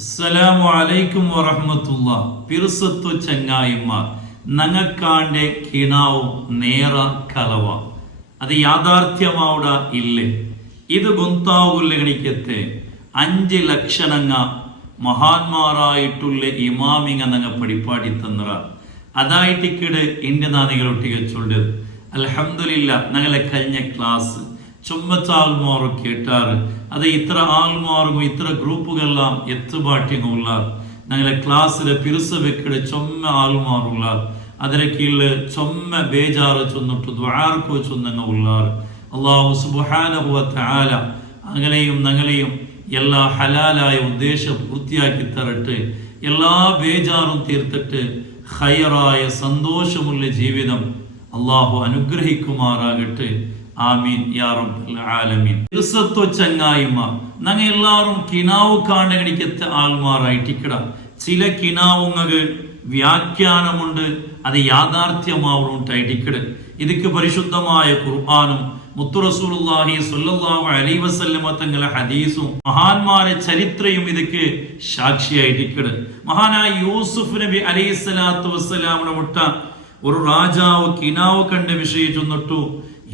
അസ്സലാമു അലൈക്കും വറഹ്മത്തുള്ളാ. പിറുസത്തു ചങ്ങായിമാർ നങ്ങക്കാണ്ടെ കിണാവും നേറ കലവ അത് യാഥാർത്ഥ്യമാവുട ഇല്ലേ ഇത് ഗുന്താവുല്ലഗണിക്കത്തെ 5 ലക്ഷണങ്ങ മഹാന്മാരായിട്ടുള്ള ഇമാമിങ്ങ നങ്ങ പഠിപ്പാടി തന്നറ അതായിട്ടിക്കിട് എൻ്റെ നാദികളൊട്ടിಗೆ ചൊല്ലത് അൽഹംദുലില്ലാ ഞങ്ങളെ കഴിഞ്ഞ ക്ലാസ് ചുമ്മത്ത ആൾമാರು കേട്ടാറ് അത് ഇത്ര ആൾമാർക്കും ഇത്ര ഗ്രൂപ്പുകളെല്ലാം എത്തുപാട്ടിങ്ങുള്ള ഞങ്ങളെ ക്ലാസ്സിലെ പിറുസ വെക്കടെ ചൊമ്മ ആൾമാറുള്ള അതിനെ കീഴില് ചൊമ്മ ബേജാറ് ചൊന്നിട്ട് ദ്വാർക്കോ ചൊന്നങ്ങ ഉള്ളാറ് അള്ളാഹു സുബ്ഹാനഹു വ തആല അങ്ങനെയും ഞങ്ങളെയും എല്ലാ ഹലാലായ ഉദ്ദേശം പൂർത്തിയാക്കി തരട്ടെ. എല്ലാ ബേജാറും തീർത്തിട്ട് ഖൈറായ സന്തോഷമുള്ള ജീവിതം അള്ളാഹു അനുഗ്രഹിക്കുമാറാകട്ടെ. ആമീൻ യാ റബ്ബൽ ആലമീൻ. പിറുസത്തു ചങ്ങായിമാർ ഞങ്ങ എല്ലാവരും കിനാവ് കാണകണിക്കത്ത ആൾമാറായിട്ടിക്കട ചില കിനാവുങ്ങക്ക് വ്യാഖ്യാനമുണ്ട്, അത് യാഥാർത്ഥ്യമാവുണ്ടായിട്ടിക്കട്. ഇതിക്ക് പരിശുദ്ധമായ ഖുർആനും മുത്തു റസൂലുള്ളാഹി സ്വല്ലല്ലാഹു അലൈഹി വസല്ലമ തങ്ങളെ ഹദീസും മഹാന്മാരെ ചരിത്രയും ഇതിക്ക് സാക്ഷിയായിട്ടിക്കട്. മഹാനായ യൂസുഫ് നബി അലൈഹിസ്സലാത്തു വസ്സലാമിനെ മുട്ട ഒരു രാജാവ് കിനാവ് കണ്ട വിഷയം ചൊന്നിട്ടു.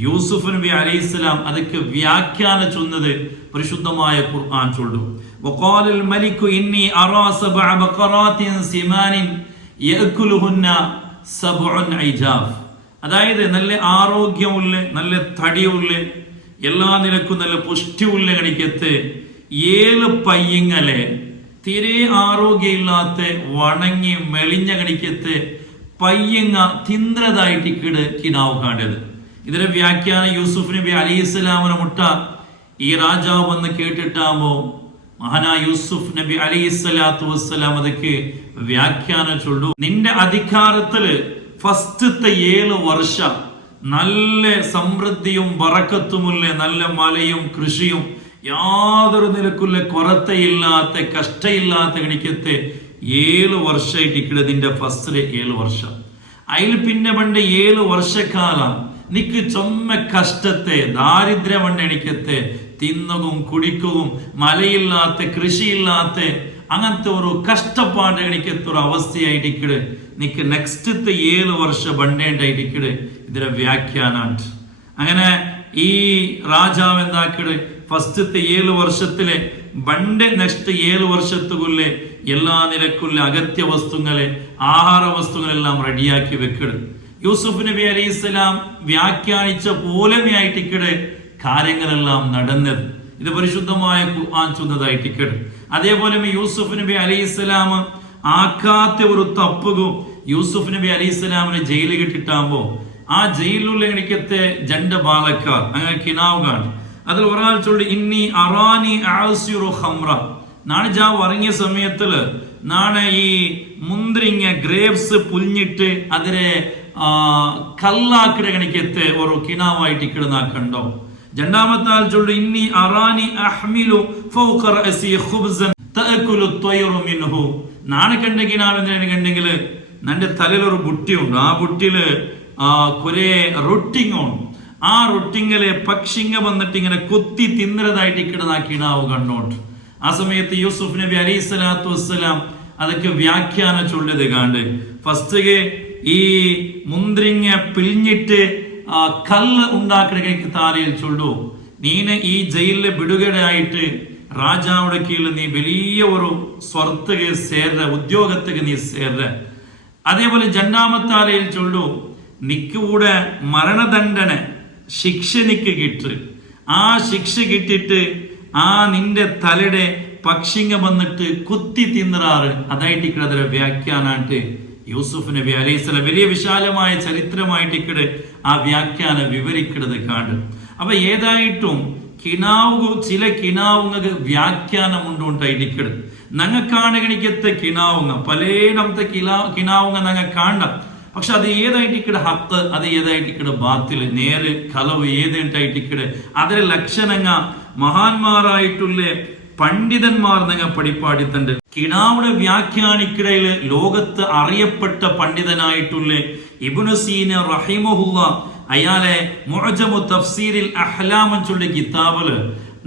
യൂസുഫ് നബി അലൈഹിസ്സലാം അതൊക്കെ വ്യാഖ്യാന ചൊന്നത് പരിശുദ്ധമായ ഖുർആൻ ചൊല്ലു. വഖാലൽ മലികു ഇന്നി അറാ സബഅ ബഖറാത്തിൻ സിമാനിൻ യഅകുലുഹുന്ന സബ്ഉൻ ഇജാഫ്. അതായത് നല്ല ആരോഗ്യമുള്ള നല്ല തടിയുള്ള എല്ലാ നിലക്കും നല്ല പുഷ്ടിയുള്ള കണിക്കത്ത് 7 പയ്യങ്ങളെ തീരെ ആരോഗ്യമില്ലാത്ത വണങ്ങി മെലിഞ്ഞ കണിക്കത്ത് പയ്യങ്ങ തിന്ദ്രതായിട്ട് കിനാവ് കാണേണ്ടത്. ഇതിന്റെ വ്യാഖ്യാനം യൂസുഫ് നബി അലൈഹിസ്സലാമിനെ മുട്ട ഈ രാജാവ് വന്ന് കേട്ടിട്ടാമോ മഹാനാ യൂസുഫ് നബി അലൈഹിസ്സലാത്തു വസ്സലാം അതൊക്കെ വ്യാഖ്യാനം ചൊല്ലു. നിന്റെ അധികാരത്തില് ഫസ്റ്റത്തെ 7 വർഷം നല്ല സമൃദ്ധിയും ബറക്കത്തുമുള്ള നല്ല മലയും കൃഷിയും യാതൊരു നിലക്കുള്ള കൊറത്തയില്ലാത്ത കഷ്ടയില്ലാത്ത ഗണിക്കത്തെ 7 വർഷമായിട്ട് നിന്റെ ഫസ്റ്റിലെ 7 വർഷം അതിൽ പിന്നെ പണ്ട് 7 വർഷക്കാലം നിക്ക് ചൊമ്മ കഷ്ടത്തെ ദാരിദ്ര്യം എണിക്കത്തെ തിന്നുകയും കുടിക്കുകയും മലയില്ലാത്ത കൃഷിയില്ലാത്ത അങ്ങനത്തെ ഒരു കഷ്ടപ്പാട് എണിക്കത്തെ ഒരു അവസ്ഥയായിട്ടിക്കട് നിക്ക് നെക്സ്റ്റത്തെ 7 വർഷം ബണ്ടേണ്ടായിട്ടിക്കട് ഇതിന്റെ വ്യാഖ്യാനാണ്. അങ്ങനെ ഈ രാജാവ് എന്താക്കിട് ഫസ്റ്റത്തെ 7 വർഷത്തിലെ ബണ്ട് നെക്സ്റ്റ് 7 വർഷത്തുക്കുള്ള എല്ലാ നിലക്കുള്ള അഗത്യ വസ്തുക്കളെ ആഹാര വസ്തുക്കളെല്ലാം റെഡിയാക്കി വെക്കട്. യൂസുഫ് നബി അലൈഹിസ്സലാം വ്യാഖ്യാനിച്ച പോലെയായിട്ടിക്കട് കാര്യങ്ങളെല്ലാം നടന്നത്. ഇത് പരിശുദ്ധമായ ഖുർആൻ ചൊന്നതായിട്ടിക്കട്. അതേപോലെ യൂസുഫ് നബി അലൈഹിസ്സലാം ആക്കാത്ത ഒരു തപ്പുകും യൂസുഫ് നബി അലൈഹിസ്സലാമിനെ ജയിലിൽ കിട്ടിട്ടാകുമ്പോ ആ ജയിലിലുള്ള എനിക്കത്തെ ജണ്ട ബാലക്കാർ അങ്ങനെ കിനാവുകാണ്. അതിൽ ഒരാൾ ചൊല്ലി ഇന്നി അറാനി ആസിറു ഖംറ. നാണ് ജാവ് ഇറങ്ങിയ സമയത്തില് നാണ് ഈ മുന്തിരിങ്ങ ഗ്രേപ്സ് പുലിഞ്ഞിട്ട് അതിനെ കല്ലാക്കിട കണിക്കത്തെ ഒരു കിനാവായിട്ട് ഇക്കിടുന്ന കണ്ടോ. രണ്ടാമത്തെ ആൾ ചൊല്ലു ഇന്നി അറാനി അഹ്മിലു ഫൗഖ റഅസി ഖുബ്സൻ തഅകുലു ത്വയ്റു മിൻഹു. നാണ് കണ്ട കിനാവെന്ന് കണ്ടെങ്കിൽ നന്റെ തലയിലൊരു ബുട്ടിയുണ്ട്, ആ ബുട്ടിയില് കുറെ റൊട്ടിങ്ങുണ്ട്. ആ റൊട്ടിങ്ങലെ പക്ഷിങ്ങ വന്നിട്ട് ഇങ്ങനെ കൊത്തി തിന്നതായിട്ട് ഇക്കിടുന്ന കിനാവ് കണ്ടോണ്ട്. ആ സമയത്ത് യൂസുഫ് നബി അലൈഹിസ്സലാത്തു വസ്സലാം അതൊക്കെ വ്യാഖ്യാനം ചൊല്ലത് കണ്ട് ഫസ്റ്റ് ഈ മുന്തിരിങ്ങ പിഴിഞ്ഞിട്ട് കല്ല് ഉണ്ടാക്കുന്ന താരയിൽ ചൊല്ലു. നീന് ഈ ജയിലിലെ വിടുകടയായിട്ട് രാജാവുടെ കീഴിൽ നീ വലിയ ഒരു സ്വർത്തക സേര ഉദ്യോഗത്തേക്ക് നീ സേര. അതേപോലെ രണ്ടാമത്താരയിൽ ചൊല്ലു നിക്ക് കൂടെ മരണദണ്ഡന ശിക്ഷ നിക്ക് കിട്ട്. ആ ശിക്ഷ കിട്ടിട്ട് ആ നിന്റെ തലയുടെ പക്ഷിങ്ങ വന്നിട്ട് കുത്തി തിന്നറാറ് അതായിട്ട് അതിലെ വ്യാഖ്യാനായിട്ട് യൂസുഫ് നബി അലൈഹിസ്സലാം വലിയ വിശാലമായ ചരിത്രമായിട്ട് ആ വ്യാഖ്യാനം വിവരിക്കുന്നത് കാണും. അപ്പൊ ഏതായിട്ടും കിനാവ് ചില കിനാവുങ്ങൾക്ക് വ്യാഖ്യാനം ഉണ്ടോണ്ടായിട്ട് ഞങ്ങൾക്കാണ് ഗണിക്കത്തെ കിനാവുങ്ങ പലേടത്തെ കിനാവുങ്ങ ഞങ്ങൾ കാണാം. പക്ഷെ അത് ഏതായിട്ട് ഹത്ത് അത് ഏതായിട്ട് ബാത്തില് നേര് കലവ് ഏതായിട്ടായിട്ട് അതിലെ ലക്ഷണങ്ങ മഹാന്മാരായിട്ടുള്ള പണ്ഡിതന്മാർ നിങ്ങൾ പഠിപ്പാടിത്തണ്ട്. കിനാവുടെ വ്യാഖ്യാനിക്കിടയില് ലോകത്ത് അറിയപ്പെട്ട പണ്ഡിതനായിട്ടുള്ള ഇബ്നു സീന റഹിമഹുല്ലാ അയാളെ മുഅ്ജമു തഫ്സീരിൽ അഹ്ലാം ചൊല്ലിയ കിതാബില്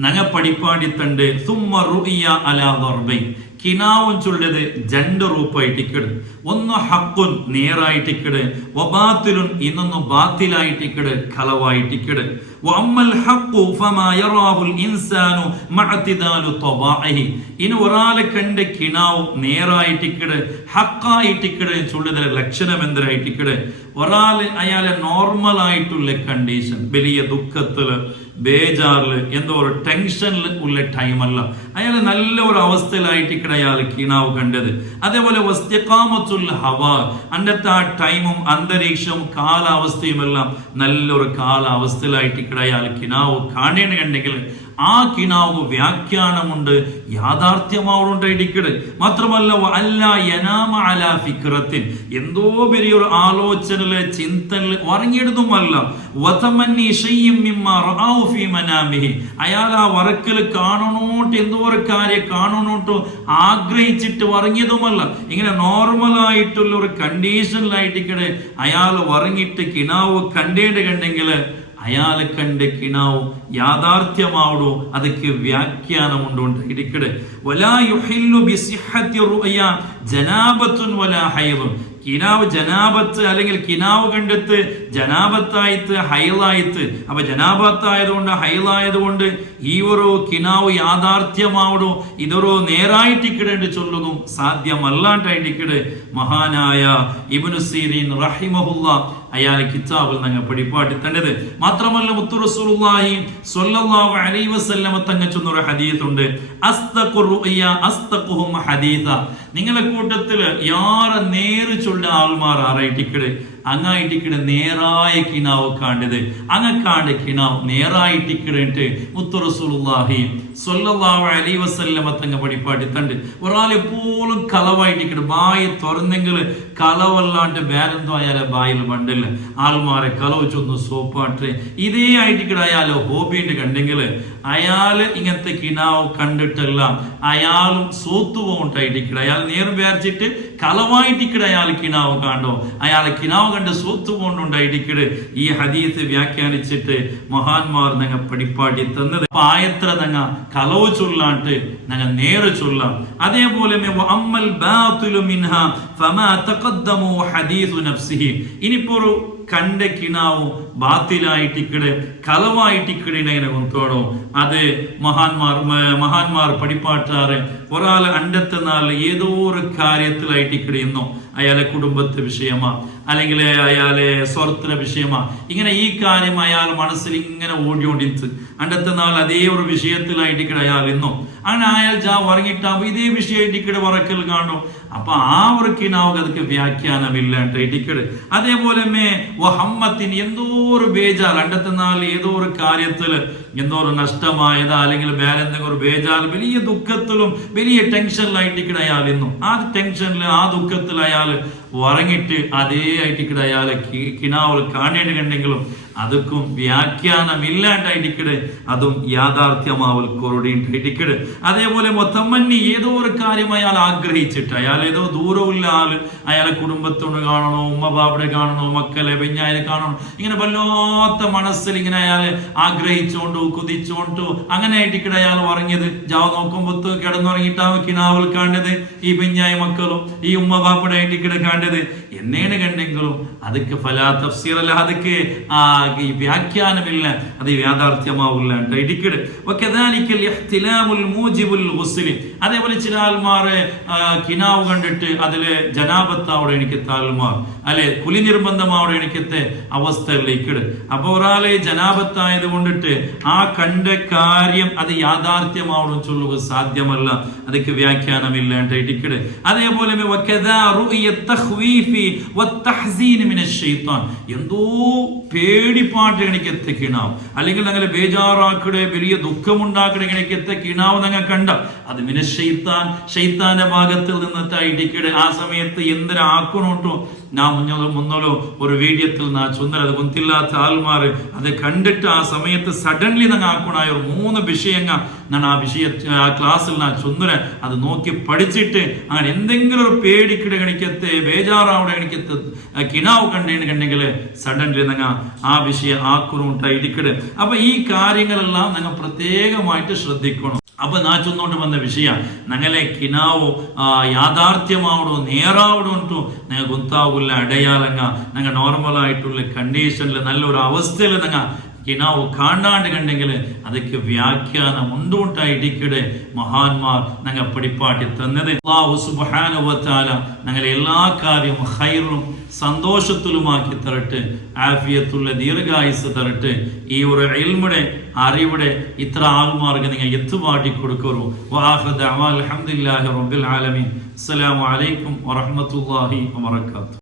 നങ്ങ പടിപ്പാടിത്തണ്ട് സുമ്മ റുഇയ അലാ ദർബൈ കിനാവും ചൊല്ലത് രണ്ട് റൂപ്പായിട്ടിക്കട്. ഒന്ന് ഹക്കുൻ നേരായിട്ടിക്കട്, വബാത്തിലുൻ ഇന്നൊന്ന് ബാത്തിലായിട്ടിക്കട് കളവായിട്ടിക്കട്. വഅമ്മൽ ഹഖു ഫമാ യറാഹുൽ ഇൻസാനു മഅതിദാലു തബാഇഹി. ഇനി ഒരാളെ കണ്ട് കിനാവ് നേരായിട്ടിക്കട് ഹക്കായിട്ടിക്കട് ചൊല്ലുന്ന ലക്ഷണം എന്തരായിട്ടിക്കട്? ഒരാള് അയാളെ നോർമൽ ആയിട്ടുള്ള കണ്ടീഷൻ, വലിയ ദുഃഖത്തില് ബേജാറില് എന്തോ ഒരു ടെൻഷനിൽ ഉള്ള ടൈമല്ല, അയാൾ നല്ല ഒരു അവസ്ഥയിലായിട്ടിക്കട അയാൾ കിനാവ് കണ്ടത്. അതേപോലെ വസ്തിഖാമത്തുൽ ഹവാ, അന്നത്തെ ആ ടൈമും അന്തരീക്ഷവും കാലാവസ്ഥയും എല്ലാം നല്ലൊരു കാലാവസ്ഥയിലായിട്ടിക്കട അയാൾ കിനാവ് കാണേണ്ടതുണ്ടെങ്കിൽ ആ കിനാവ് വ്യാഖ്യാനമുണ്ട്, യാഥാർത്ഥ്യമാവുണ്ടായിട്ടിക്കട്. മാത്രമല്ല അല്ല യനാമ അലാ ഫിക്റത്തിൻ, എന്തോ വലിയൊരു ആലോചനയില് ചിന്തനില് ഉറങ്ങിയിടുന്നുമല്ല. വതമന്നി ശൈഇൻ മിമ്മാ റആഹു ഫീ മനാമിഹി, അയാൾ ആ വറക്കൽ കാണണോട്ട് എന്തോ ഒരു കാര്യം കാണണോട്ടോ ആഗ്രഹിച്ചിട്ട് ഉറങ്ങിയതുമല്ല. ഇങ്ങനെ നോർമലായിട്ടുള്ള ഒരു കണ്ടീഷനിലായിട്ടിക്കടെ അയാൾ ഉറങ്ങിയിട്ട് കിനാവ് കണ്ടേണ്ടെങ്കിൽ അയാളെ കണ്ട് കിനാവ് യാഥാർത്ഥ്യമാവടോ, അതൊക്കെ വ്യാഖ്യാനമുണ്ട് ഇരിക്കടെ. വലാ യുഹില്ലു ബിസിഹത്തി റുഅയ ജനാബത്തുൻ വലാ ഹൈദുൻ. കിനാവ് ജനാബത്ത് അല്ലെങ്കിൽ കിനാവ് കണ്ടെത്ത് ജനാബത്തായിട്ട് ഹൈലായിട്ട്, അപ്പൊ ജനാബത്തായതുകൊണ്ട് ഹൈലായതുകൊണ്ട് ഈ ഒരു കിനാവ് യാഥാർത്ഥ്യമാവടോ, ഇതൊരു നേരായിട്ടിക്കിടേണ്ടി ചൊല്ലുകയും സാധ്യമല്ലാണ്ടായിട്ടിക്കിടെ. മഹാനായ ഇബ്നു സീരീൻ റഹിമഹുല്ല അയാൾ കിതാബിൽ ഞങ്ങൾ പഠിപ്പാട്ടി തണ്ടത്. മാത്രമല്ല മുത്തു റസൂലുള്ളാഹി സ്വല്ലല്ലാഹു അലൈഹി വസല്ലമ തങ്ങൾ ചൊന്നൊരു ഹദീസ് ഉണ്ട്, അസ്തഖു റുഅയ അസ്തഖുഹും ഹദീസ. നിങ്ങളെ കൂട്ടത്തില് യാറെ നേര് ചൊല്ല ആൾമാർ ആറായിട്ടിക്കട് അങ്ങായിട്ടിക്കട് നേരായ കിനാവ് കാണ്ടത്, അങ്ങക്കാണ്ട് കിനാവ് നേരായിട്ടിക്കിടട്ട് മുത്തു റസൂലുള്ളാഹി സ്വല്ലല്ലാഹു അലൈഹി വസല്ലമ തങ്ങൾ പഠിപ്പാട്ടി തണ്ട്. ഒരാൾ എപ്പോഴും കളവായിട്ടിക്കട്, ബായി തുറന്നെങ്കിൽ കളവല്ലാണ്ട് വേറെന്തോ അയാളെ ബായിൽ മണ്ടില്ല. ആൾമാരെ കളവ് ചൊന്ന് സോപ്പാട്ട് ഇതേ ആയിട്ടിക്കട അയാളെ ഹോബിയുണ്ട് കണ്ടെങ്കിൽ അയാള് ഇങ്ങനത്തെ കിനാവ് കണ്ടിട്ടെല്ലാം അയാളും സോത്തുപോണ്ടായിട്ടിക്കട. അയാൾ നേർ വിചാരിച്ചിട്ട് കളവായിട്ടിക്കട അയാൾ കിനാവ് കാണ്ടോ, അയാളെ കിനാവ് കണ്ട് സോത്തുപോണ്ടുണ്ടായിട്ടിക്കട്. ഈ ഹദീസ് വ്യാഖ്യാനിച്ചിട്ട് മഹാന്മാർ ഞങ്ങൾ പഠിപ്പാട്ടി തന്നത് ആയത്ര ഞങ്ങ കളവ് ചൊല്ലാണ്ട് ഞങ്ങൾ നേരെ ചൊല്ലാം. അതേപോലെ അമ്മൽ ബാത്തിലു മിൻഹ ഫമാ തഖദ്ദമു ഹദീസു നഫ്സിഹി. ഇനിയിപ്പോ ഒരു കണ്ട കിനാവും ബാത്തിലായിട്ടിക്കട് കളവായിട്ടിക്കടെ ഇങ്ങനെ കൊന്തോടോ, അത് മഹാന്മാർ പഠിപ്പാട്ടാറ് ഒരാൾ അണ്ടത്തെ നാൾ ഏതോ ഒരു കാര്യത്തിലായിട്ടിക്കടെയെന്നോ, അയാളെ കുടുംബത്തെ വിഷയമാ അല്ലെങ്കിൽ അയാളെ സ്വർത്തിന് വിഷയമാ, ഇങ്ങനെ ഈ കാര്യം അയാൾ മനസ്സിൽ ഇങ്ങനെ ഓടിയോണ്ടിച്ച് അണ്ടത്തെ നാൾ അതേ ഒരു വിഷയത്തിലായിട്ടിക്കടെ അയാൾ ഇന്നോ അങ്ങനെ അയാൾ ഉറങ്ങിട്ടാകുമ്പോ ഇതേ വിഷയമായിട്ടിക്കടെ വറക്കൽ കാണും. അപ്പൊ ആ ഒരു കിനാവ് അതൊക്കെ വ്യാഖ്യാനമില്ലാണ്ടിക്കട്. അതേപോലെ വഹമ്മത്തിന് എന്തോ ഒരു ബേജാർ അണ്ടത്തെ നാൾ ഏതോ ഒരു കാര്യത്തില് എന്തോ ഒരു നഷ്ടമായതാ അല്ലെങ്കിൽ വേറെ എന്തെങ്കിലും ഒരു ബേജാർ വലിയ ദുഃഖത്തിലും വലിയ ടെൻഷനിലായിട്ടിക്കട അയാൾ ഇന്നും ആ ടെൻഷനിൽ ആ ദുഃഖത്തിൽ അയാൾ ഉറങ്ങിട്ട് അതേ ആയിട്ടിക്കട അയാളെ കിനാവ് കാണേണ്ടിണ്ടെങ്കിലും അതൊക്കും വ്യാഖ്യാനമില്ലാണ്ടായിട്ടിക്കട്, അതും യാഥാർത്ഥ്യമാവൽ കൊറോടിയിട്ടിക്കട്. അതേപോലെ മൊത്തമ്മന്നി ഏതോ ഒരു കാര്യം അയാൾ ആഗ്രഹിച്ചിട്ട് അയാൾ ഏതോ ദൂരമില്ല ആള് അയാളെ കുടുംബത്തോട് കാണണോ, ഉമ്മ ബാബടെ കാണണോ, മക്കളെ വെഞ്ഞായെ കാണണോ, ഇങ്ങനെ വല്ലാത്ത മനസ്സിൽ ഇങ്ങനെ അയാളെ ആഗ്രഹിച്ചോണ്ടു കുതിച്ചോണ്ടു അങ്ങനെ ആയിട്ടിക്കട അയാൾ ഉറങ്ങിയത്. ജാവ് നോക്കുമ്പോ കിടന്നുറങ്ങിയിട്ടാവും കിനാവൽ കാണേണ്ടത് ഈ വെഞ്ഞായ മക്കളും ഈ ഉമ്മ ബാബടെ ആയിട്ടിക്കട കാണേണ്ടത് എന്നേണ് കണ്ടെങ്കിലും അതൊക്കെ ഫലാ തഫ്സീറല്ല, അതൊക്കെ ഈ വ്യാഖ്യാനമില്ല, അത് യാഥാർത്ഥ്യമാവില്ല ഇടിക്കട്. അതേപോലെ ചില ആൾമാരെ കിനാവ് കണ്ടിട്ട് അതില് ജനാബത്താവിടെ എനിക്ക് താൽമാർ അല്ലെ കുലി നിർബന്ധമാവിടെ എനിക്കത്തെ അവസ്ഥയിലേക്കിട്. അപ്പൊ ഒരാളെ ജനാബത്തായത് കൊണ്ടിട്ട് ആ കണ്ട കാര്യം അത് യാഥാർത്ഥ്യമാവണം ചൊല്ലുക സാധ്യമല്ല, അതൊക്കെ വ്യാഖ്യാനമില്ല ഇടിക്കട്. അതേപോലെ എന്തോ പേടിപ്പാട്ട് എനിക്ക് എത്തിക്കിണാവ് അല്ലെങ്കിൽ അങ്ങനെ ബേജാറാക്കടെ വലിയ ദുഃഖമുണ്ടാക്കടെ എനിക്ക് എത്തിക്കിണാവ് ഞങ്ങൾ കണ്ട അത് ഷെയ്ത്താന്റെ ഭാഗത്തിൽ നിന്നിട്ടായിട്ടിക്കടെ. ആ സമയത്ത് എന്തിനാക്കണോട്ടോ ഞാൻ മുന്നോലോ ഒരു വീഡിയോത്തിൽ നാ ചൊന്നത് അത് കൊന്തില്ലാത്ത ആൾമാർ അത് കണ്ടിട്ട് ആ സമയത്ത് സഡൻലി ഞങ്ങൾ ആക്കണായ ഒരു 3 വിഷയങ്ങൾ ഞാൻ ആ ക്ലാസ്സിൽ ഞാൻ ചൊന്നുര അത് നോക്കി പഠിച്ചിട്ട് അങ്ങനെ എന്തെങ്കിലും ഒരു പേടിക്കിടെ കണിക്കത്തെ ബേജാറാവിടെ കണിക്കത്തെ കിനാവ് കണ്ടെങ്കിൽ സഡൻലി നിങ്ങൾ ആ വിഷയം ആക്കുറുണ്ടായിട്ടിക്കട്. അപ്പൊ ഈ കാര്യങ്ങളെല്ലാം നിങ്ങൾ പ്രത്യേകമായിട്ട് ശ്രദ്ധിക്കണം. അപ്പൊ നാ ചൊന്നോണ്ട് വന്ന വിഷയ ഞങ്ങളെ കിനാവോ യാഥാർത്ഥ്യമാവടോ നേരാവടോ ഉಂಟು നിങ്ങൾ ಗೊತ್ತಾಗುಲ್ಲ അടയാളങ്ങ ഞങ്ങൾ നോർമലായിട്ടുള്ള കണ്ടീഷനിൽ നല്ലൊരു അവസ്ഥയിൽ നിങ്ങൾ കിനാവ് കാണാണ്ട് കണ്ടെങ്കിൽ ಅದಕ್ಕೆ വ്യാഖ്യാനം ഉണ്ടുണ്ടായിട്ടിക്കടെ മഹാന്മാർ ഞങ്ങൾ പഠിപ്പാട്ടി തന്നത്. അല്ലാഹു സുബ്ഹാനഹു വ തആല ഞങ്ങളെ എല്ലാ കാര്യവും ഖൈറും സന്തോഷത്തിലുമാക്കി തരട്ടെ, ആഫിയത്തുള്ള ദീർഘായുസ് തരട്ടെ. ഈ ഒരു ഇൽമുടെ അറിവിടെ ഇത്ര ആൾമാർക്ക് നിങ്ങൾ എത്തുപാട്ടി കൊടുക്കൂ. വആഖിറു ദഅവാന അൽഹംദുലില്ലാഹി റബ്ബിൽ ആലമീൻ. അസ്സലാമു അലൈക്കും വറഹ്മത്തുള്ളാഹി വബറകാതുഹു.